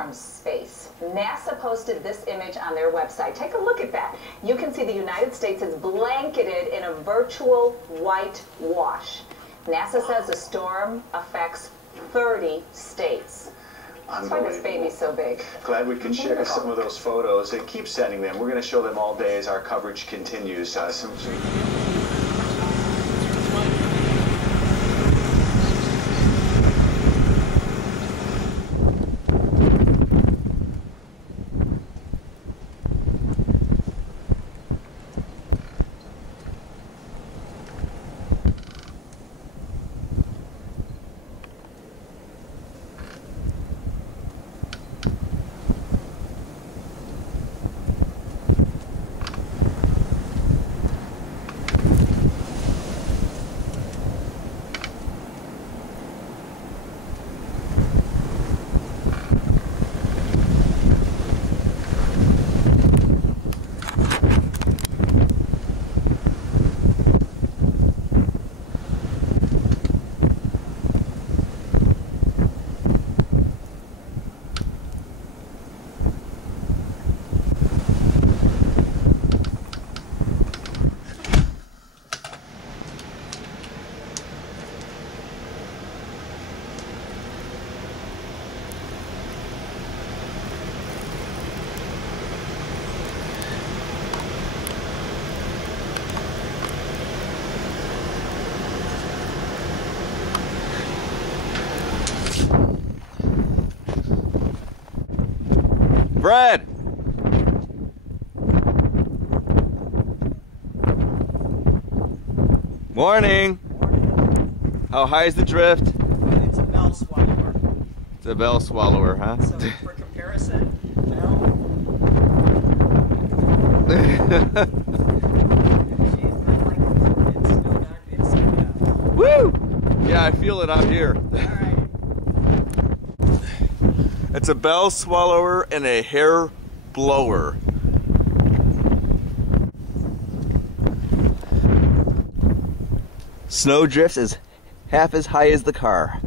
from space. NASA posted this image on their website. Take a look at that. You can see the United States is blanketed in a virtual white wash. NASA says the storm affects 30 states. That's why this baby's so big. Glad we could share some of those photos and keep sending them. We're going to show them all day as our coverage continues. Brad! Morning! How high is the drift? It's a bell swallower. It's a bell swallower, huh? So for comparison, bell. She's not like it's Snowdrifts. Woo! Yeah, I feel it out here. Alright. It's a bell swallower and a hair blower. Snowdrifts is half as high as the car.